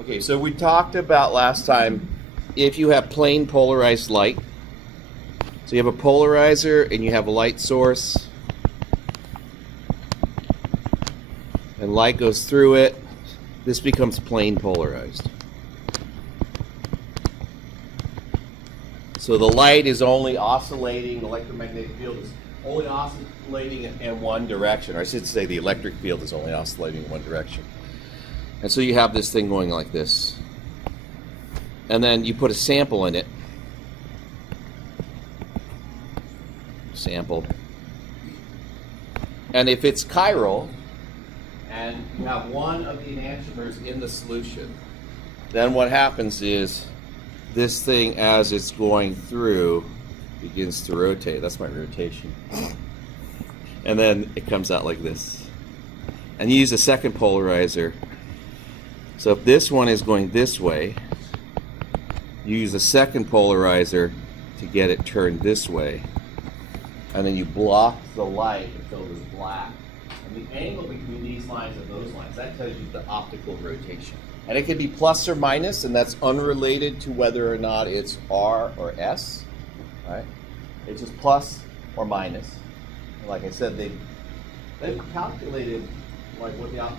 Okay, so we talked about last time if you have plain polarized light. So you have a polarizer and you have a light source. And light goes through it. This becomes plain polarized. So the light is only oscillating, the electromagnetic field is only oscillating in one direction. Or I should say the electric field is only oscillating in one direction. And so you have this thing going like this. And then you put a sample in it. Sample. And if it's chiral, and you have one of the enantiomers in the solution, then what happens is this thing, as it's going through, begins to rotate. That's my rotation. And then it comes out like this. And you use a second polarizer. So if this one is going this way, you use a second polarizer to get it turned this way. And then you block the light until it's black. And the angle between these lines and those lines, that tells you the optical rotation. And it can be plus or minus, and that's unrelated to whether or not it's R or S. Right? It's just plus or minus. And like I said, they've calculated, like what the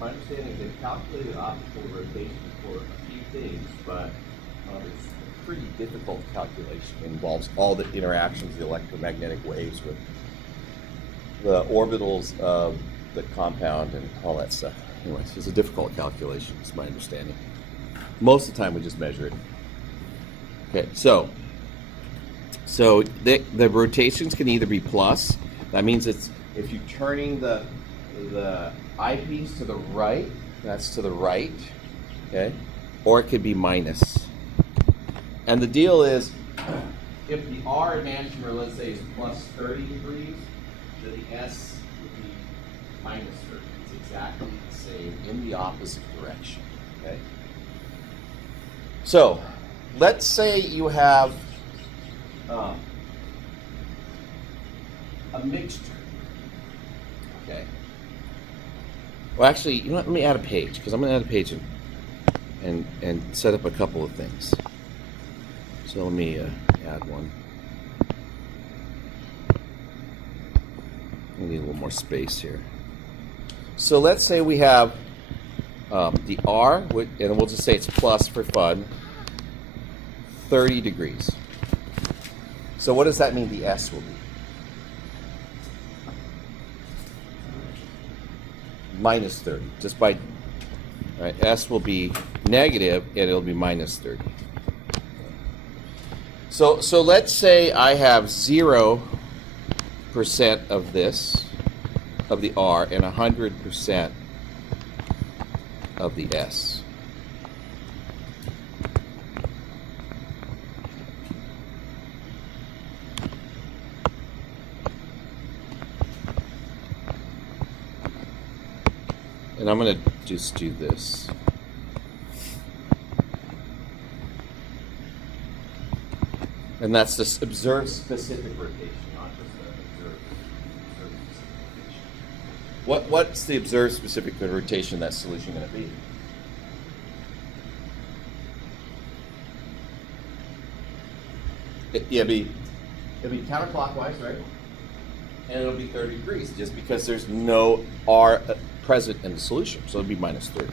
my understanding is they've calculated optical rotation for a few things, but it's a pretty difficult calculation. It involves all the interactions of the electromagnetic waves with the orbitals of the compound and all that stuff. Anyways, it's a difficult calculation, is my understanding. Most of the time we just measure it. Okay, so the rotations can either be plus. That means it's if you're turning the eyepiece to the right, that's to the right, okay? Or it could be minus. And the deal is, if the R enantiomer, let's say, is plus 30 degrees, then the S would be minus 30. It's exactly the same in the opposite direction, okay? So, let's say you have a mixture, okay? Well, actually, you know what? Let me add a page, because I'm going to add a page and set up a couple of things. So let me add one. I need a little more space here. So let's say we have the R, and we'll just say it's plus for fun, 30 degrees. So what does that mean the S will be? Minus 30, just by, right, S will be negative and it'll be minus 30. So let's say I have 0% of this, of the R, and 100% of the S. And I'm going to just do this. And that's this observed specific rotation, not just the observed specific rotation. What's the observed specific rotation that solution going to be? It'll be counterclockwise, right? And it'll be 30 degrees, just because there's no R present in the solution, so it'll be minus 30.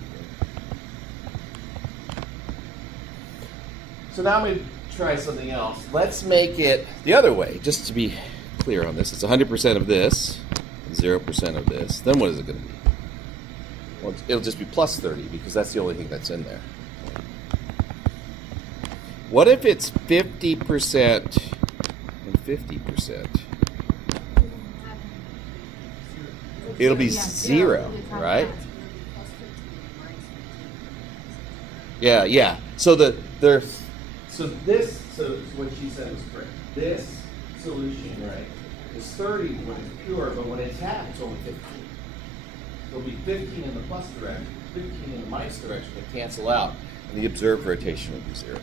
So now I'm going to try something else. Let's make it the other way, just to be clear on this. It's 100% of this, 0% of this. Then what is it going to be? Well, it'll just be plus 30, because that's the only thing that's in there. What if it's 50% and 50%? It'll be 0, right? Yeah. So so what she said was correct. This solution, right, is 30 when it's pure, but when it's half, it's only 15. So it'll be 15 in the plus direction, 15 in the minus direction. They cancel out, and the observed rotation will be 0.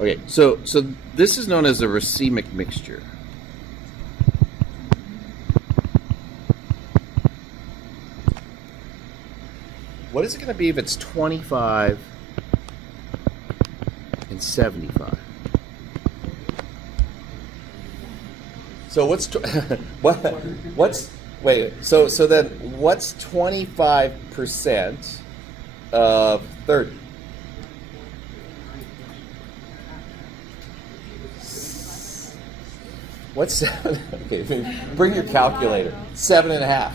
Okay, so this is known as a racemic mixture. What is it going to be if it's 25 and 75? So so then what's 25% of 30? What's 7? Okay, bring your calculator. 7.5.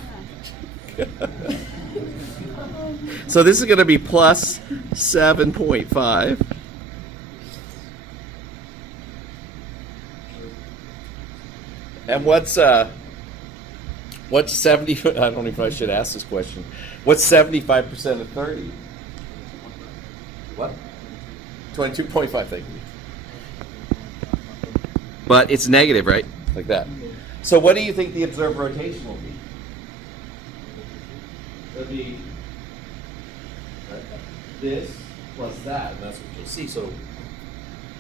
So this is going to be plus 7.5. And what's 70? I don't know if I should ask this question. What's 75% of 30? What? 22.5. Thank you. But it's negative, right? Like that. So what do you think the observed rotation will be? It'll be this plus that, and that's what you'll see. So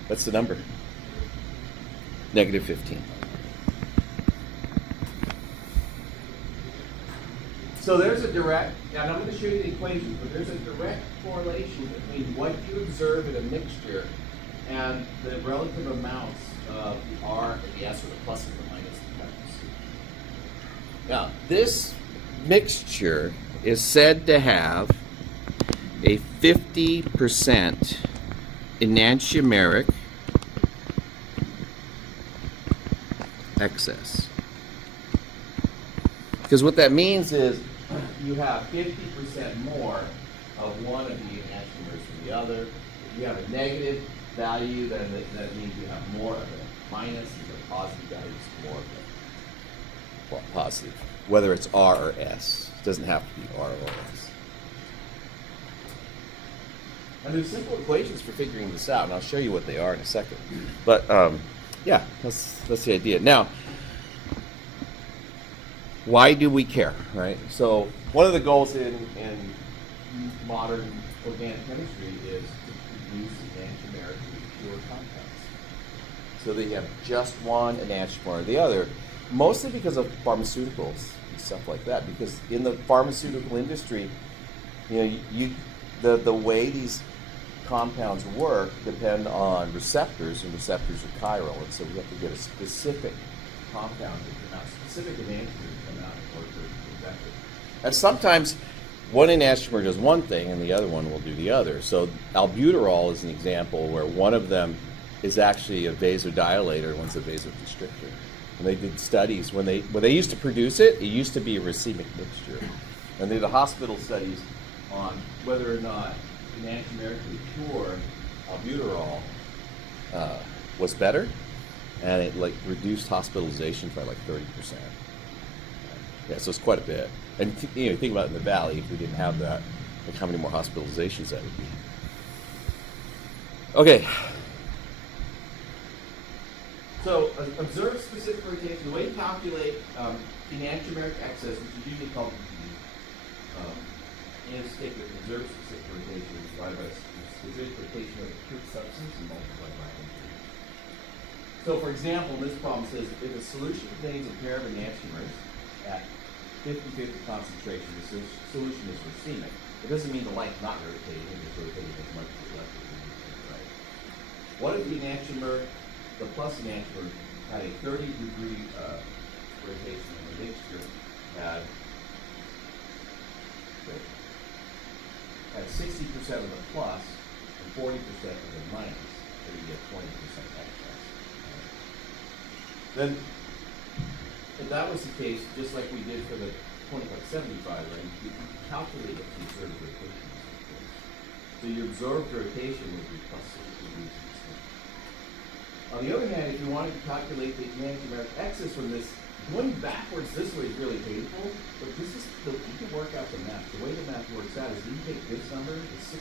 that's the number. Negative 15. So there's a direct, and I'm going to show you the equation, but there's a direct correlation between what you observe in a mixture and the relative amounts of the R and the S, or the plus and the minus. Now, this mixture is said to have a 50% enantiomeric excess. Because what that means is you have 50% more of one of the enantiomers than the other. If you have a negative value, then that means you have more of it. Minus, and the positive value is more of it. Well, positive. Whether it's R or S. It doesn't have to be R or S. And there's simple equations for figuring this out, and I'll show you what they are in a second. But yeah, that's the idea. Now, why do we care, right? So one of the goals in modern organic chemistry is to produce enantiomerically pure compounds. So that you have just one enantiomer or the other, mostly because of pharmaceuticals and stuff like that. Because in the pharmaceutical industry, the way these compounds work depend on receptors, and receptors are chiral, and so we have to get a specific compound to come out, specific enantiomer to come out in order for it to be effective. And sometimes one enantiomer does one thing and the other one will do the other. So albuterol is an example where one of them is actually a vasodilator, one's a vasoconstrictor. And they did studies when they used to produce it. It used to be a racemic mixture, and they did hospital studies on whether or not enantiomerically pure albuterol was better, and it reduced hospitalizations by 30%. Yeah, so it's quite a bit. And think about it in the valley. If we didn't have that, how many more hospitalizations that would be? Okay. So observe specific rotation. The way to calculate enantiomeric excess, which is usually called is take the observed specific rotation divided by the specific rotation of the pure substance and multiply by 100. So for example, this problem says if a solution contains a pair of enantiomers at 50-50 concentration, the solution is racemic. It doesn't mean the light's not rotating, it's rotating as much as the electron, right? What if the enantiomer, the plus enantiomer, had a 30-degree rotation and the mixture had 60% of the plus and 40% of the minus, so you get 20% excess. Then, if that was the case, just like we did for the 25-75 range, you can calculate what the observed rotation is. So your observed rotation would be plus 60 degrees. On the other hand, if you wanted to calculate the enantiomeric excess from this, going backwards this way is really painful, but you can work out the math. The way the math works out is you take this number, the 6%,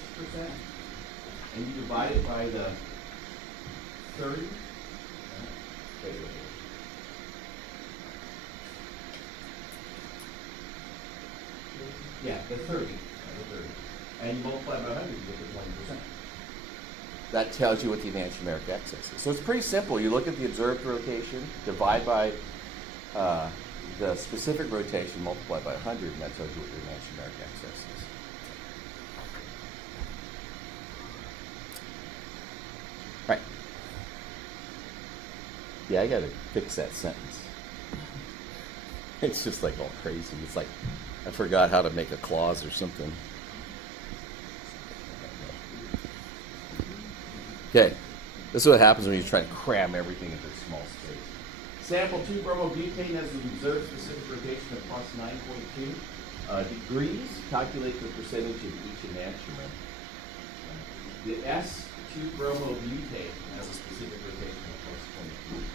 and you divide it by the 30. Yeah, the 30. And you multiply by 100, you get the 20%. That tells you what the enantiomeric excess is. So it's pretty simple. You look at the observed rotation, divide by the specific rotation, multiply by 100, and that tells you what your enantiomeric excess is. Yeah, I gotta fix that sentence. It's just like all crazy. It's like I forgot how to make a clause or something. Okay, this is what happens when you try to cram everything into a small space. Sample 2 bromobutane has an observed specific rotation of plus 9.2 degrees. Calculate the percentage of each enantiomer. The S2 bromobutane has a specific rotation of plus 22.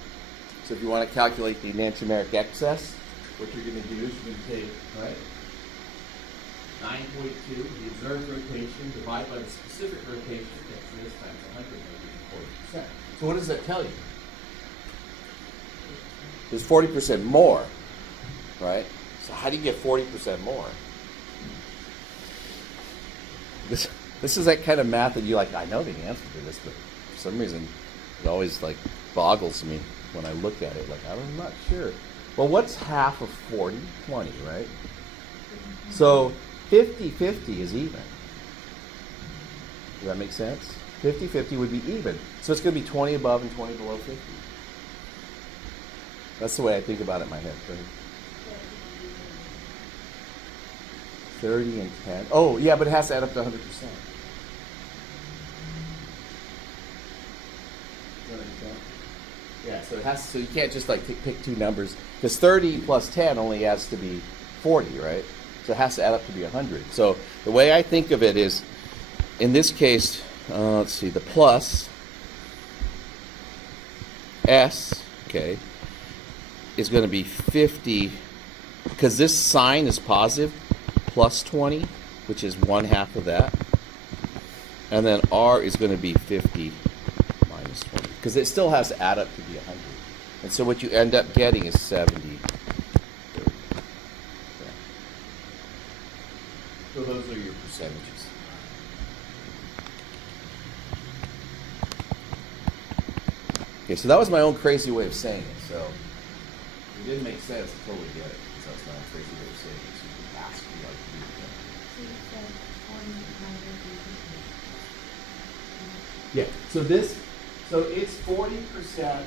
So if you want to calculate the enantiomeric excess, what you're going to do is you're going to take, right, 9.2, the observed rotation, divide by the specific rotation, that's this times 140%. So what does that tell you? There's 40% more, right? So how do you get 40% more? This is that kind of math that you like, I know the answer to this, but for some reason it always like boggles me when I look at it. Like, I'm not sure. Well, what's half of 40? 20, right? So 50-50 is even. Does that make sense? 50-50 would be even. So it's going to be 20 above and 20 below 50. That's the way I think about it in my head. 30 and 10. Oh, yeah, but it has to add up to 100%. Yeah, so it has. So you can't just like pick two numbers, because 30 plus 10 only has to be 40, right? So it has to add up to be 100. So the way I think of it is, in this case, let's see, the plus S, okay, is going to be 50, because this sign is positive, plus 20, which is 1/2 of that. And then R is going to be 50 minus 20, because it still has to add up to be 100. And so what you end up getting is 70. 30. Okay. So those are your percentages. Okay, so that was my own crazy way of saying it. So if it didn't make sense, I totally get it, because that's my own crazy way of saying it. So you can ask me like to do it. Yeah, so it's 40%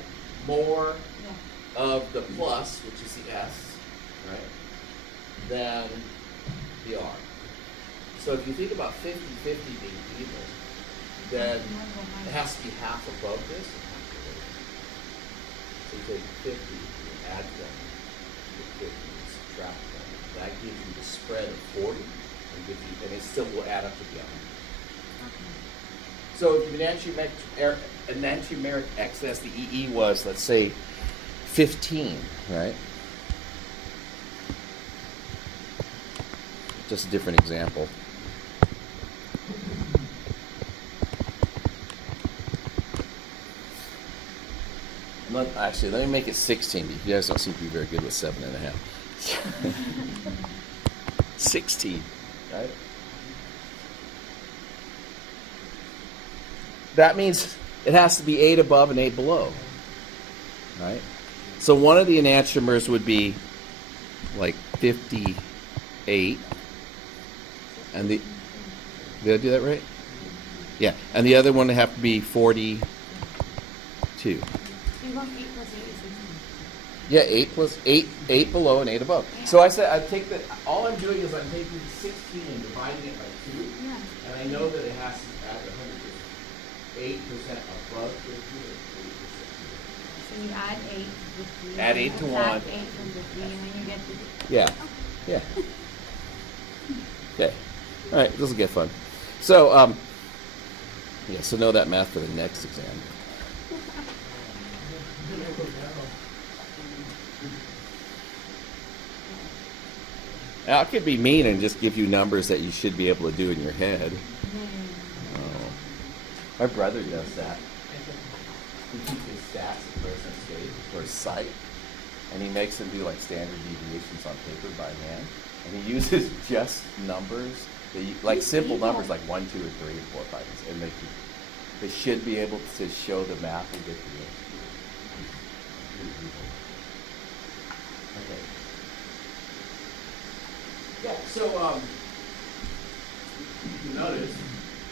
more of the plus, which is the S, right, than the R. So if you think about 50-50 being even, then it has to be half above this and half below this. So you take 50 and add them to 50 and subtract them. That gives you the spread of 40, and it still will add up to the 100. So if the enantiomeric excess, the EE was, let's say, 15, right? Just a different example. Let me make it 16. Because you guys don't seem to be very good with 7.5. 16, right? That means it has to be 8 above and 8 below, right? So one of the enantiomers would be like 58, and did I do that right? Yeah, and the other one would have to be 42. Yeah, 8 plus 8 below and 8 above. So I said I take that. All I'm doing is I'm taking 16 and dividing it by 2, and I know that it has to add 100%. 8% above 50 or 40%. So you add 8 to 50. Add 8 to 1. 8 from 50, and then you get the. Yeah. Yeah. Okay. All right. This will get fun. So, yeah. So know that math for the next exam. Now, I could be mean and just give you numbers that you should be able to do in your head. Oh. My brother does that. He keeps his stats at present stage for his site, and he makes them do like standard deviations on paper by hand, and he uses just numbers, that you, like simple numbers like 1, 2, or 3, 4, 5, and they should be able to show the math and get the answer. Okay. Yeah, so you notice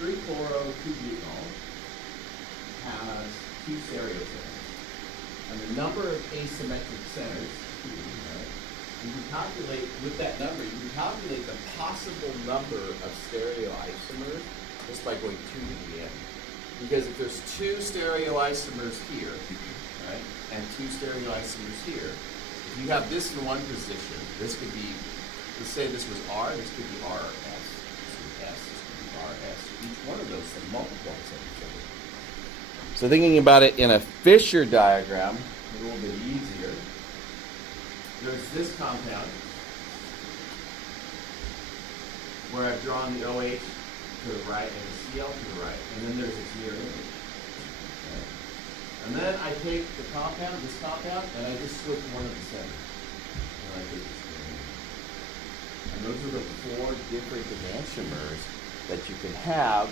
3-chloro-2-butanol has 2 stereochemicals. and the number of asymmetric centers, right, you can calculate, with that number, you can calculate the possible number of stereoisomers just by going 2 to the n. Because if there's 2 stereoisomers here, right, and 2 stereoisomers here, if you have this in one position, this could be, let's say this was R, this could be RS, this could be S, this could be RS. Each one of those are multiples of each other. So thinking about it in a Fisher diagram, a little bit easier, there's this compound where I've drawn the OH to the right and the Cl to the right, and then there's its mirror image. Okay. And then I take the compound, this compound, and I just switch one of the centers. And I take this mirror image. And those are the 4 different enantiomers that you can have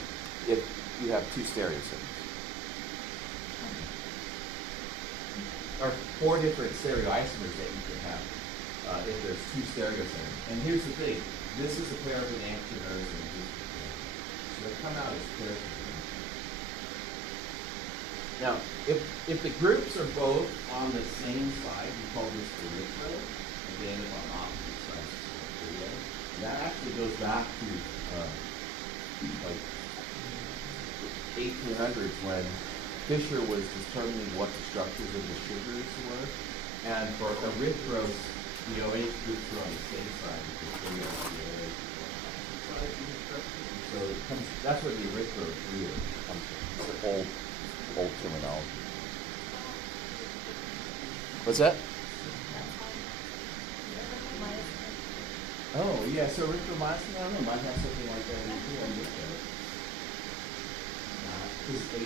if you have 2 stereocenters. Or 4 different stereoisomers that you can have if there's 2 stereocenters. And here's the thing, this is a pair of enantiomers and this is a pair. So they come out as pairs of enantiomers. Now, if the groups are both on the same side, we call this the erythro, again if on opposite sides of the video. That actually goes back to like 1800s when Fisher was determining what the structures of the sugars were, and for erythros, the OH groups are on the same side because they are the OH on the opposite side of the structure. So it comes, that's where the erythro really comes from. It's an old terminology. What's that? Oh yeah, so erythromycin, I don't know, might have something like that in it too. I'm looking at it.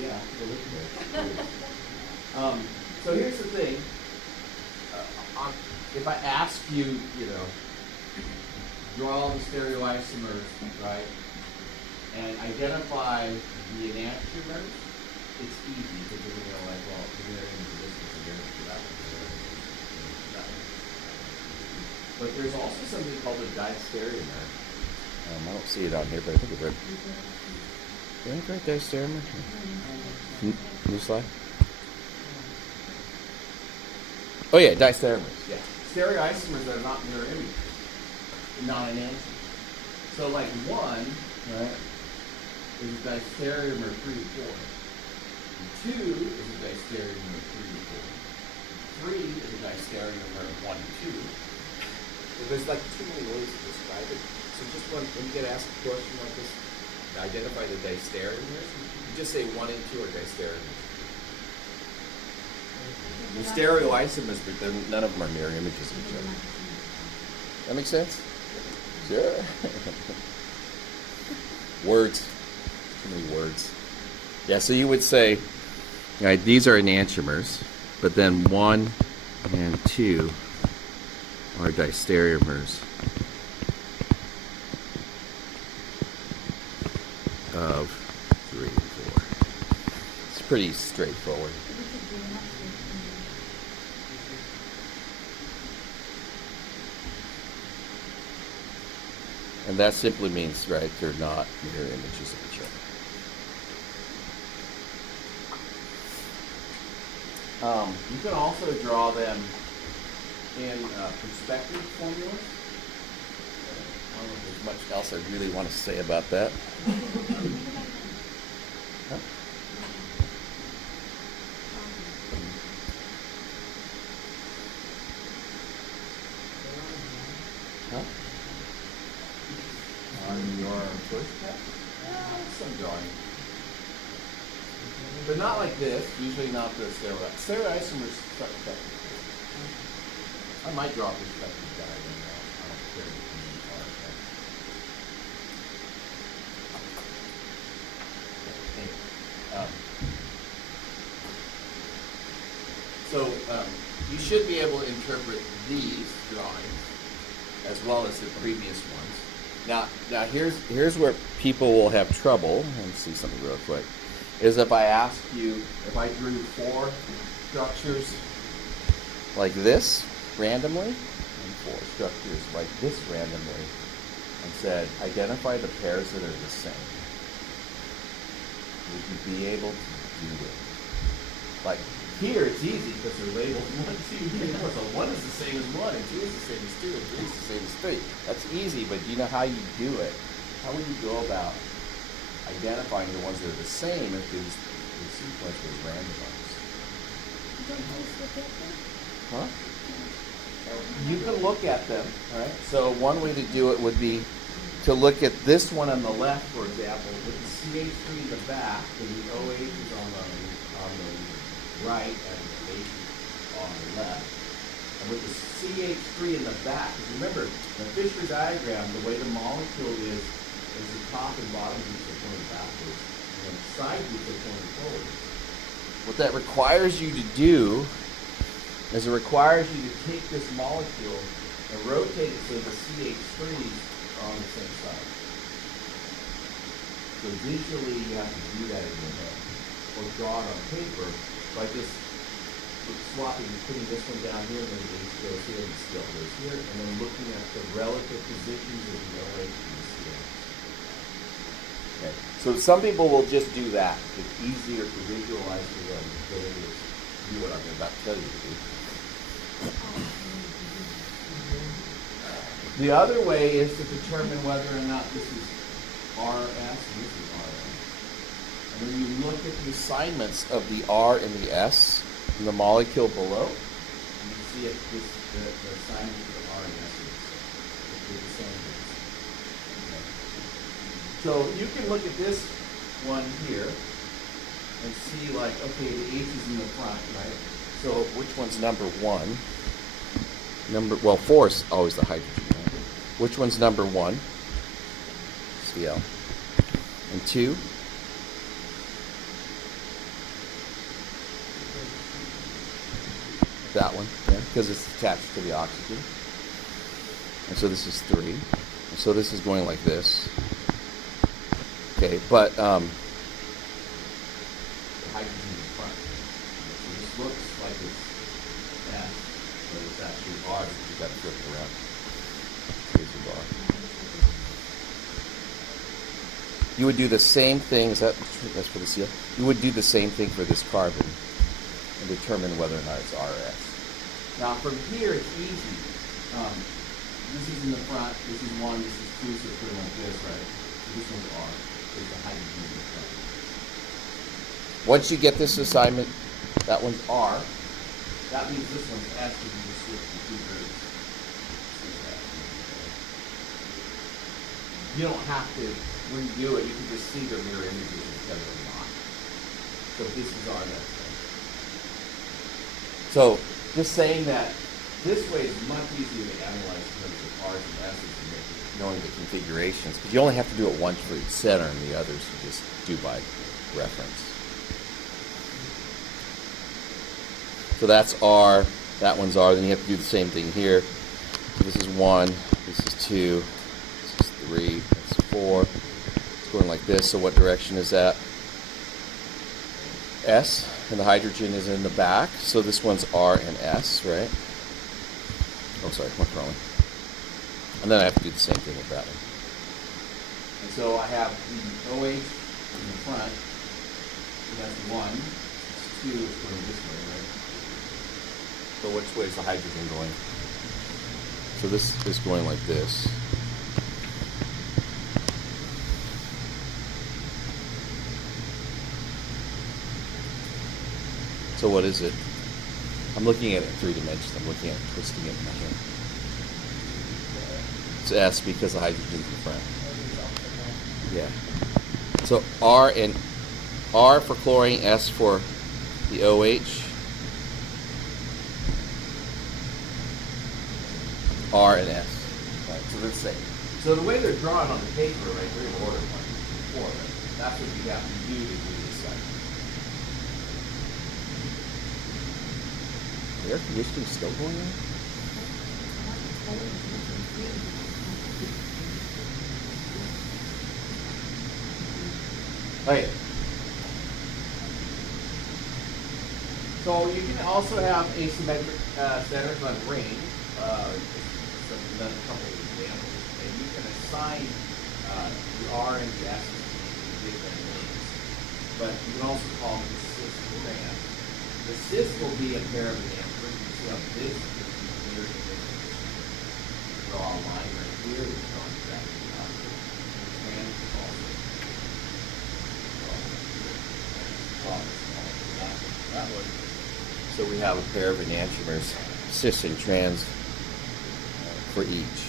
Yeah, the erythro. So here's the thing. If I ask you, you know, draw the stereoisomers, right, and identify the enantiomers, it's easy because you're going to go like, well, the variant of this is the variant of that one, the variant of that one. But there's also something called a diastereomer. I don't see it on here, but I think it's right. Did I write diastereomer? New slide? Oh yeah, diastereomers, yeah. Stereoisomers that are not mirror image, not enantiomers. So like 1, right, is a diastereomer 3 to 4. 2 is a diastereomer 3 to 4. 3 is a diastereomer 1 to 2. So there's like too many ways to describe it. So just when you get asked a question like this, identify the diastereomers, you just say 1 and 2 are diastereomers. The stereoisomers, but then none of them are mirror images of each other. That makes sense? Sure. Words. Too many words. Yeah, so you would say, right, these are enantiomers, but then 1 and 2 are diastereomers of 3 and 4. It's pretty straightforward. And that simply means, right, they're not mirror images of each other. You can also draw them in perspective formulas. I don't know if there's much else I really want to say about that. Huh? Huh? On your first test? Some drawing. But not like this, usually not the stereoisomers start effective. I might draw a perspective diagram now. I don't care if you you should be able to interpret these drawings as well as the previous ones. Now here's where people will have trouble. Let me see something real quick. Is if I ask you, if I drew 4 structures like this randomly, and 4 structures like this randomly, and said, identify the pairs that are the same. Would you be able to do it? Like Here it's easy because they're labeled 1, 2, 3, 4. So 1 is the same as 1, and 2 is the same as 2, and 3 is the same as 3. That's easy, but do you know how you do it? How would you go about identifying the ones that are the same if the sequence was randomized? Huh? You can look at them, right? So one way to do it would be to look at this one on the left, for example, with the CH3 in the back, and the OH is on the right and the H on the left. And with the CH3 in the back, because remember, the Fisher diagram, the way the molecule is the top and bottom groups are pointing backwards, and the side groups are pointing forward. What that requires you to do is it requires you to take this molecule and rotate it so the CH3s are on the same side. So visually you have to do that in your head, or draw it on paper by just swapping, putting this one down here, and then the H goes here, and the CL goes here, and then looking at the relative positions of the OH and the CL. Okay. So some people will just do that. It's easier to visualize for them than it is to do what I'm about to tell you to do. The other way is to determine whether or not this is RS and this is RS. And when you look at the assignments of the R and the S in the molecule below, you see if the assignments of R and S are the same. Okay. So you can look at this one here and see, like, okay, the H is in the front, right? So which one's number 1? 4 is always the hydrogen. Right? Which one's number 1? Cl. And 2? That one, yeah, because it's attached to the oxygen. And so this is 3. And so this is going like this. Okay, but the hydrogen in the front. So this looks like it's S, but it's actually R because you've got to flip it around. Here's the bar. You would do the same thing, that's for the seal? You would do the same thing for this carbon and determine whether or not it's RS. Now from here it's easy. This is in the front, this is 1, this is 2, so it's put it like this, right? So this one's R. There's the hydrogen in the front. Once you get this assignment, that one's R. That means this one's S because you just switch the 2 groups. You don't have to redo it. You can just see the mirror images instead of not. So this is R, that's S. So just saying that this way is much easier to analyze in terms of R's and S's and knowing the configurations, because you only have to do it once for each center, and the others you just do by reference. So that's R, that one's R, then you have to do the same thing here. So this is 1, this is 2, this is 3, that's 4. It's going like this, so what direction is that? S, and the hydrogen is in the back, so this one's R and S, right? Oh, sorry, what's wrong? And then I have to do the same thing with that one. And so I have the OH in the front, so that's 1, it's 2, it's going this way, right? So which way is the hydrogen going? So this is going like this. So what is it? I'm looking at it in 3 dimensions. I'm looking at it, twisting it in my hand. It's S because the hydrogen's in the front. Yeah. So R for chlorine, S for the OH. R and S. Right, so let's say. So the way they're drawn on the paper, right, they're in order 1, 2, 3, 4, right? That's what you have to do to do this side. The air conditioning still going on? Okay. So you can also have asymmetric centers on rings. I've done a couple of examples, and you can assign the R and the S to different rings. But you can also call them cis strands. The cis will be a pair of enantiomers. You see how this is clear to this. Draw a line right here. We're drawing exactly the opposite. Trans is also that one. So we have a pair of enantiomers, cis and trans, for each.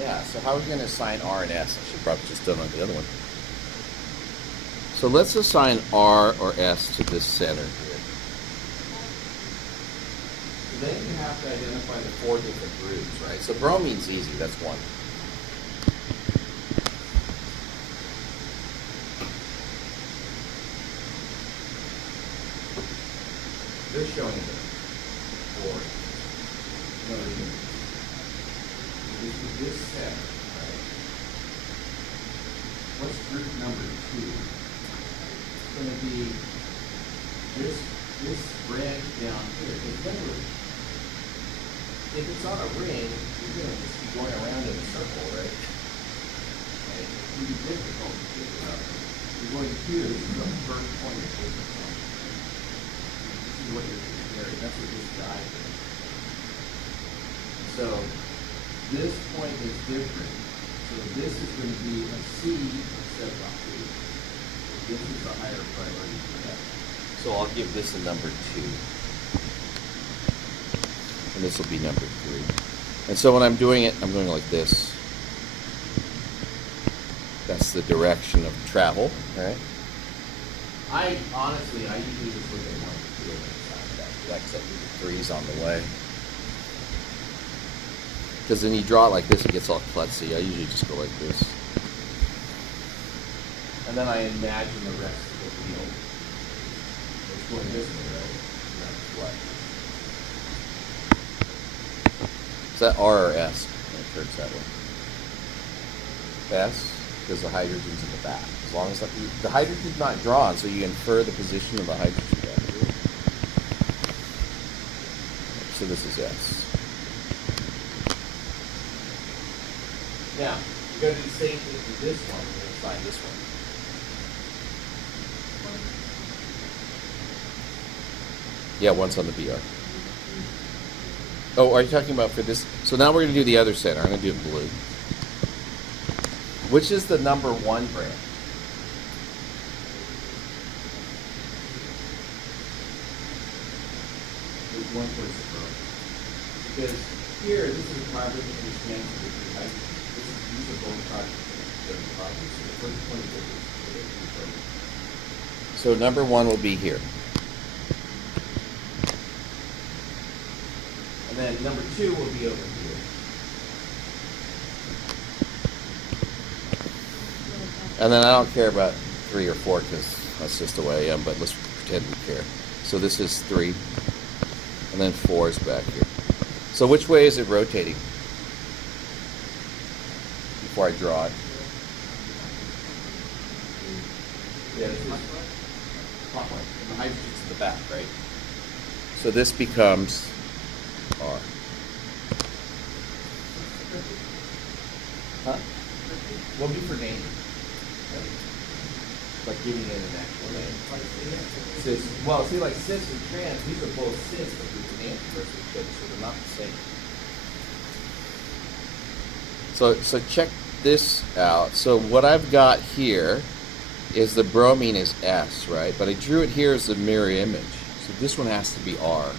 Yeah, so how are we going to assign R and S? I should probably just done on the other one. So let's assign R or S to this center here. So then you have to identify the 4 different groups, right? So bromine's easy, that's one. They're showing the 4. No, this set, right? What's group number 2? It's going to be this branch down here. Because remember, if it's on a ring, you're going to just be going around in a circle, right? It's going to be difficult to figure out. You're going here, this is the first point of this. This is what you're comparing. That's what this guy is. So this point is different. So this is going to be a C instead of a B. This is a higher priority for that. So I'll give this a number 2. And this will be number 3. And so when I'm doing it, I'm going like this. That's the direction of travel, right? I usually just look at 1 and 2 and that, except the 3's on the way. Because then you draw it like this, it gets all klutzy. I usually just go like this. And then I imagine the rest of the wheel. It's going this way, right? That's what? Is that R or S? It turns that way. S, because the hydrogen's in the back. As long as the hydrogen's not drawn, so you infer the position of the hydrogen back here. So this is S. Now, you're going to do the same thing with this one. We're going to assign this one. Yeah, one's on the BR. Oh, are you talking about for this? So now we're going to do the other center. I'm going to do it in blue. Which is the number 1 branch? There's one towards the front. Because here, this is a carbon and this cancer with the hydrogen. These are both properties. So the first point is different. So number 1 will be here. And then number 2 will be over here. And then I don't care about 3 or 4 because that's just the way I am, but let's pretend we care. So this is 3. And then 4 is back here. So which way is it rotating? Before I draw it. Yeah, this is clockwise. And the hydrogen's in the back, right? So this becomes R. Huh? We'll do for naming. Like giving it an actual name. Cis. Well, see, like cis and trans, these are both cis, but there's an enantiomers with each other, so they're not the same. So check this out. So what I've got here is the bromine is S, right? But I drew it here as a mirror image. So this one has to be R.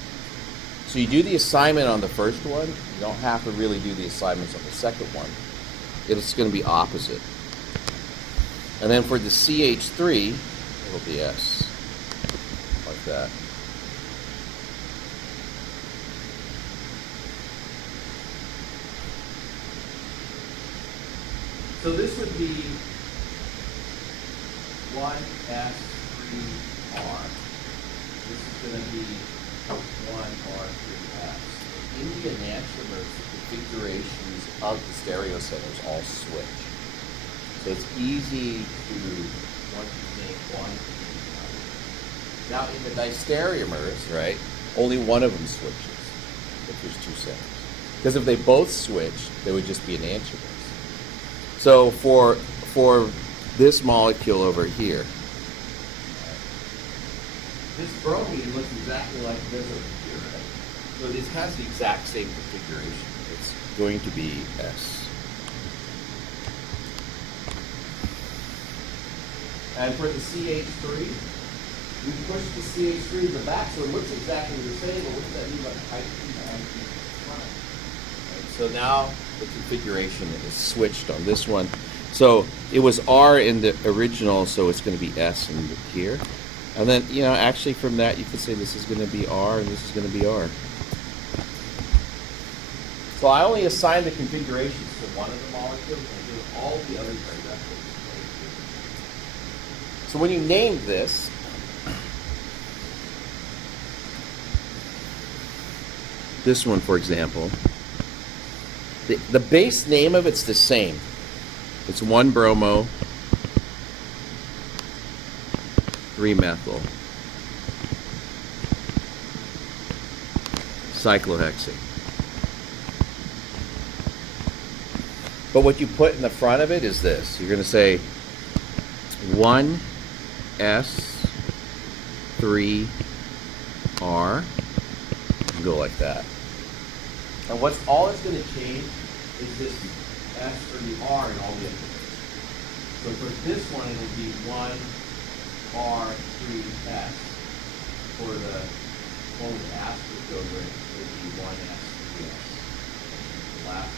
So you do the assignment on the first one. You don't have to really do the assignments on the second one. It's going to be opposite. And then for the CH3, it'll be S. Like that. So this would be 1S3R. This is going to be 1R3S. In the enantiomers, the configurations of the stereo centers all switch. So it's easy to, once you make one, now in the distereomers, right, only one of them switches if there's 2 centers. Because if they both switched, they would just be enantiomers. So for this molecule over here, this bromine looks exactly like this over here, right? So this has the exact same configuration. It's going to be S. And for the CH3, we push the CH3 to the back, so it looks exactly the same, but what does that mean about the hydrogen and the So now the configuration is switched on this one. So it was R in the original, so it's going to be S in here. And then, you know, actually from that you could say this is going to be R and this is going to be R. So I only assign the configurations to one of the molecules and do all the others directly. So when you name this, this one for example, the base name of it's the same. It's 1-bromo, 3-methyl, cyclohexane. But what you put in the front of it is this. You're going to say 1s3r, and go like that. And what's all it's going to change is this S or the R in all the other ways. So for this one, it'll be 1R3S. For the one with asterisk over it, it'll be 1S3S. The last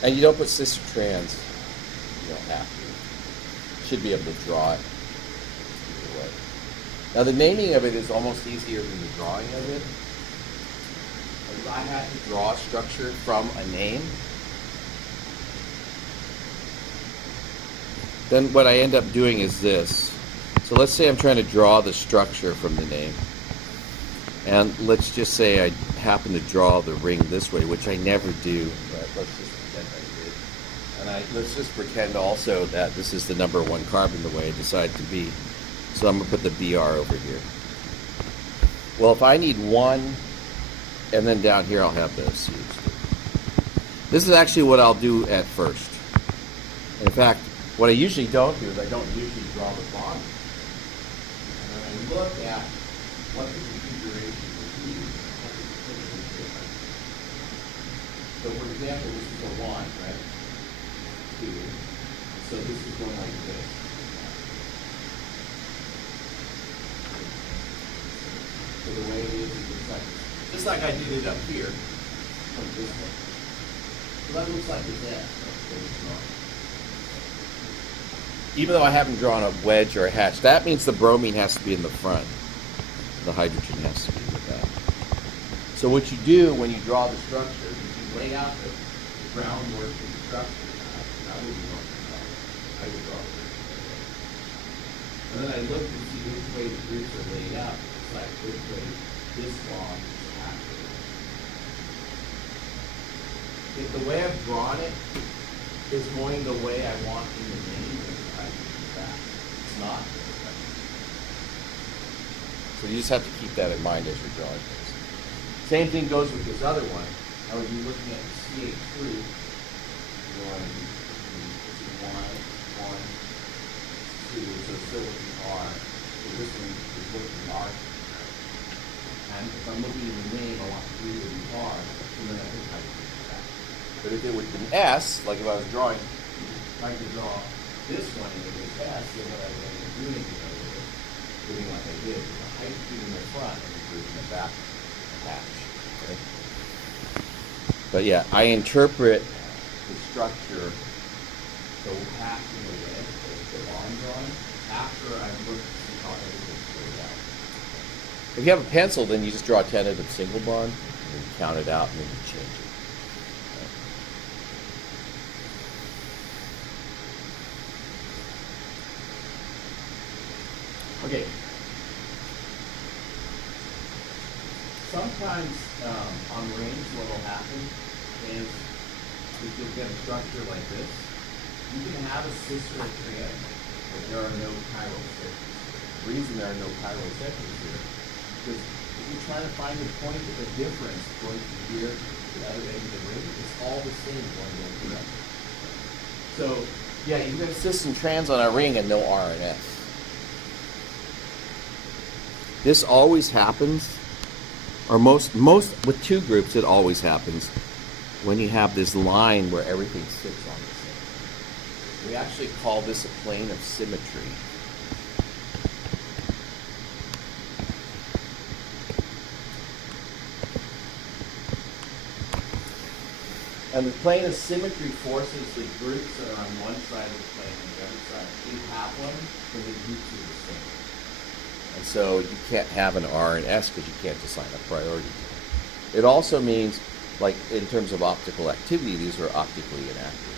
one. And you don't put cis or trans. You don't have to. You should be able to draw it either way. Now the naming of it is almost easier than the drawing of it. If I had to draw a structure from a name, then what I end up doing is this. So let's say I'm trying to draw the structure from the name. And let's just say I happen to draw the ring this way, which I never do, but let's just pretend I did. And let's just pretend also that this is the number 1 carbon the way I decide to be. So I'm going to put the Br over here. Well, if I need 1, and then down here I'll have the CH2. This is actually what I'll do at first. In fact, what I usually don't do is I don't usually draw the bond. And I look at what the configuration would be. So for example, this is a 1, right? 2. So this is going like this. So the way it is like, just like I did it up here, like this way. So that looks like it's S, but it's not. Even though I haven't drawn a wedge or a hatch, that means the bromine has to be in the front. The hydrogen has to be with that. So what you do when you draw the structure is you lay out the groundwork for the structure. I would draw it. And then I look to see which way the groups are laid out. It's like which way this bond is active. If the way I've drawn it is going the way I want in the name, I do that. It's not. So you just have to keep that in mind as you're drawing this. Same thing goes with this other one. I would be looking at the CH3. One, 2, so still looking R. So this one is looking R. And if I'm looking in the name, I want 3 to be R, so then I think I can do that. But if it would have been S, like if I was drawing, trying to draw this one and it was S, then what I would end up doing is I would have doing like I did, with the hydrogen in the front and the group in the back attached. Okay? But yeah, I interpret the structure, the passing away, the bond drawing, after I've looked to see how everything's laid out. If you have a pencil, then you just draw a tentative single bond, and then you count it out, and then you change it. Okay. Sometimes on rings, what will happen is if you get a structure like this, you can have a cis or a trans, but there are no chiral cis. The reason there are no chiral sections here, because if you're trying to find the point of the difference going from here to the other end of the ring, it's all the same going in both directions. So, yeah, you have cis and trans on a ring and no R and S. This always happens, or most with two groups, it always happens when you have this line where everything sits on the same. We actually call this a plane of symmetry. And the plane of symmetry forces the groups that are on one side of the plane and the other side. You have one, then the groups are the same. And so you can't have an R and S because you can't assign a priority to it. It also means, like in terms of optical activity, these are optically inactive.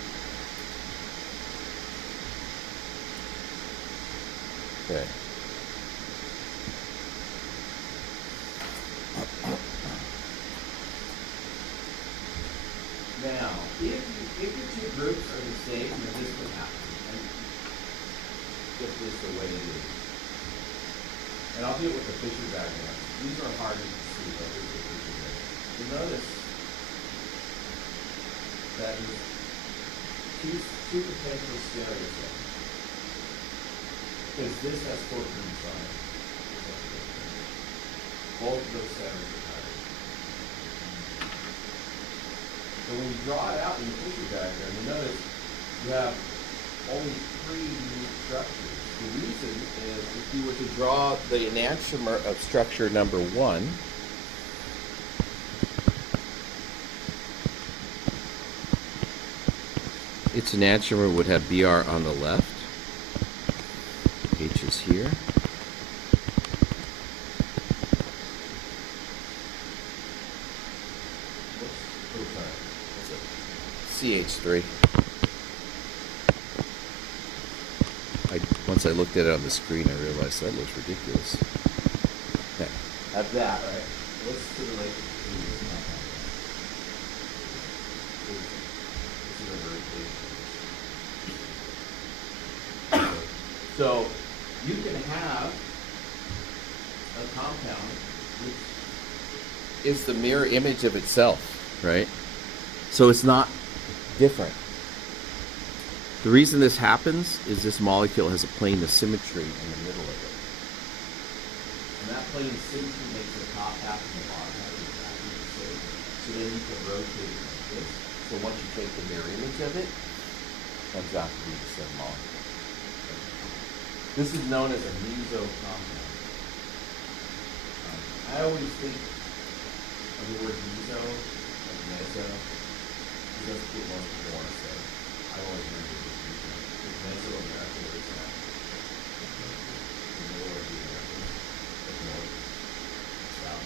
Okay. Now, if your two groups are the same, then this would happen. And just this the way it is. And I'll do it with the Fisher diagram. These are harder to see, but here's the Fisher diagram. You notice that there's two potential stereosets. Because this has 14 sides. Both of those centers are higher. So when you draw it out in the Fisher diagram, you notice you have only 3 unique structures. The reason is if you were to draw the enantiomer of structure number 1, its enantiomer would have Br on the left, H is here, CH3. Once I looked at it on the screen, I realized that looks ridiculous. Okay. Have that, right? What's the relationship between this compound? So you can have a compound which is the mirror image of itself, right? So it's not different. The reason this happens is this molecule has a plane of symmetry in the middle of it. And that plane of symmetry makes the top half and the bottom half exactly the same. So then you can rotate it like this. So once you take the mirror image of it, it comes out to be the same molecule. This is known as a meso compound. I always think of the word meso, like meso, because that's what most people want to say. I always remember Mesoamerica is not the middle of the Americas, but north, south.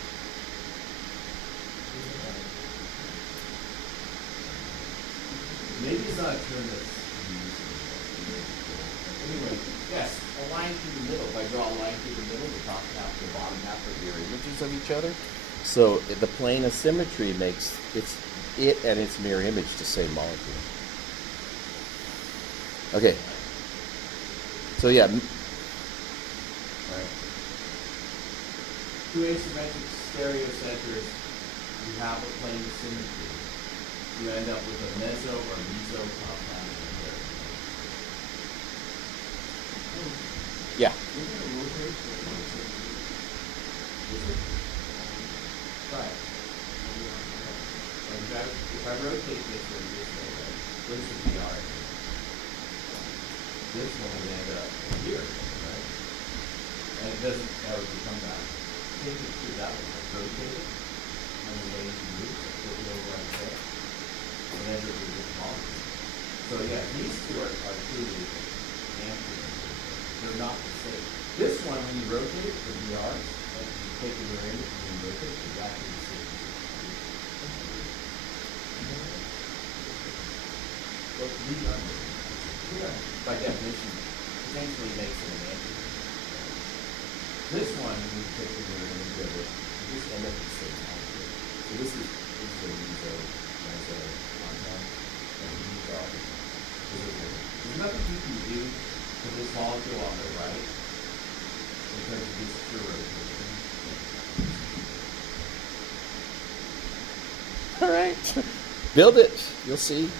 Maybe it's not a term that's used anyway. Yes, a line through the middle. If I draw a line through the middle, the top half and the bottom half are mirror images of each other. So the plane of symmetry makes it and its mirror image the same molecule. Okay. So yeah. All right. Two asymmetric stereocenters, you have a plane of symmetry. You end up with a meso or meso compound in here. Yeah. Right. If I rotate this one this way, right, what is the PR? This one would end up here, right? And it doesn't ever come back. Take it through that one, like rotate it, and the way you move, so flip it over like that, and ends up with this molecule. So yeah, these two are truly anti-mirror. They're not the same. This one, when you rotate it, the BRs, like you take the mirror image and you rotate it, it's exactly the same. Well, by definition, potentially makes it an anti-mirror. This one, when you take the mirror image of it, you just end up with the same molecule. So this is a meso compound, and there's nothing you can do to this molecule on the right terms of this pure rotation. All right. Build it. You'll see.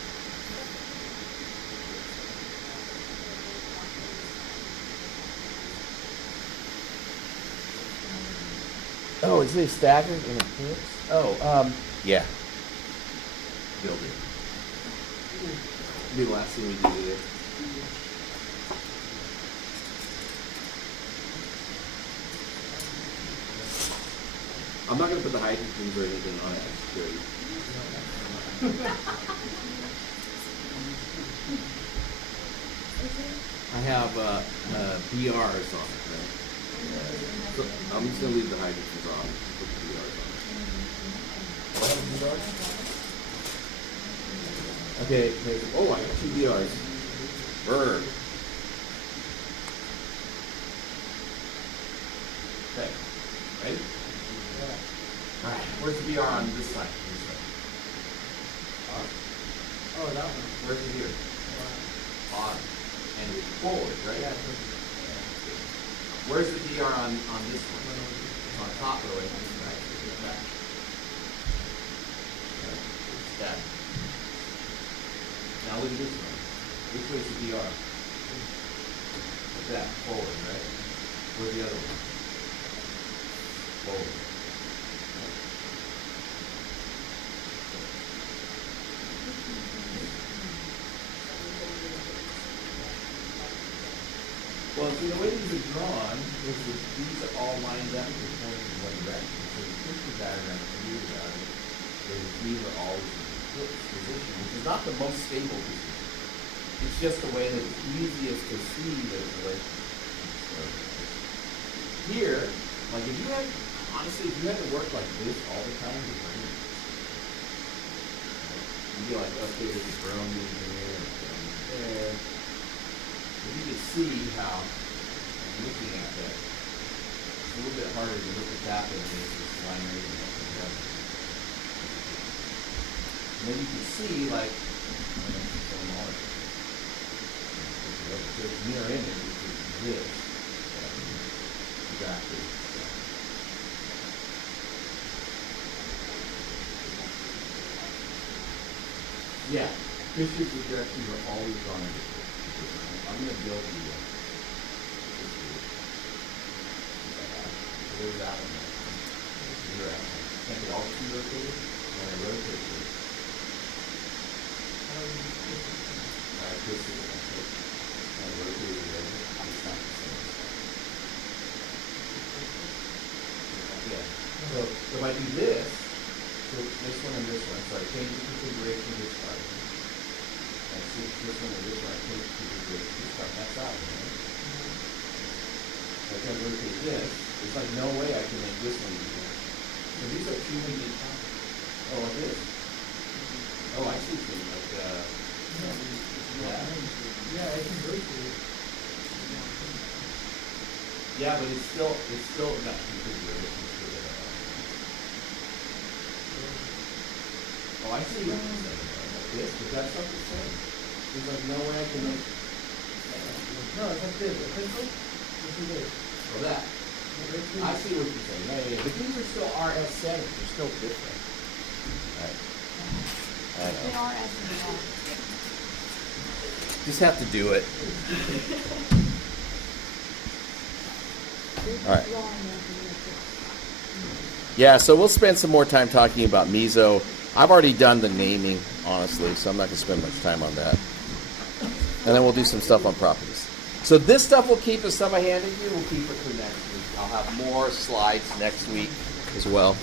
Oh, is it staggered in a fix? Oh, yeah. Build it. Be the last thing we do with it. I'm not going to put the hydrogens or anything on it. I'll show you. I have BRs on it, right? So I'm just going to leave the hydrogens on and put the BRs on it. Do I have a BR? Okay, oh, I got 2 BRs. Burr. Okay, ready? All right, where's the BR on this side? Oh, that one. Where's it here? On. And forward, right? Yeah. Where's the BR on this one? It's on top row, right? Back. Back. Now look at this one. Which way's the BR? Like that, forward, right? Where's the other one? Forward. Well, see, the way these are drawn is that these are all lined up and pointing in one direction. So the picture diagram that you read about it is these are always in the position, which is not the most stable position. It's just the way that it's easiest to see the relationship. So here, like if you had, honestly, if you had to work like this all the time, you'd burn it. You'd be like, okay, there's a bromine here and a bromine there. You can see how, looking at that, it's a little bit harder to look at that than it is this line rating up together. And then you can see, like, there's mirror image, which is this. Exactly. Yeah, Fisher's directions are always drawn in this. I'm going to build you one. Where's that one? You're at. Can't they all be rotated? When I rotate this. Alright, twist it. I rotate it over. It's not the same. Yeah. So if I do this, so this one and this one, so I change the configuration of this part. And this one and this one, I change the configuration of this part. That's out, right? So I can rotate this. There's like no way I can make this one equal. So these are 2 unique copies. Oh, like this. Oh, I see things like Yeah, I can rotate it. yeah, but it's still got configuration. Oh, I see what you're saying. Like this, but that's not the same. There's like no way I can make. No, it's like this. This is this. Oh, that. I see what you're saying. Yeah. But these are still RS settings. They're still different. Right. I They know. are S and R. Just have to do it. All right. Yeah, so we'll spend some more time talking about meso. I've already done the naming, honestly, so I'm not going to spend much time on that. And then we'll do some stuff on properties. So this stuff will keep, as some I handed you, we'll keep it for next week. I'll have more slides next week as well.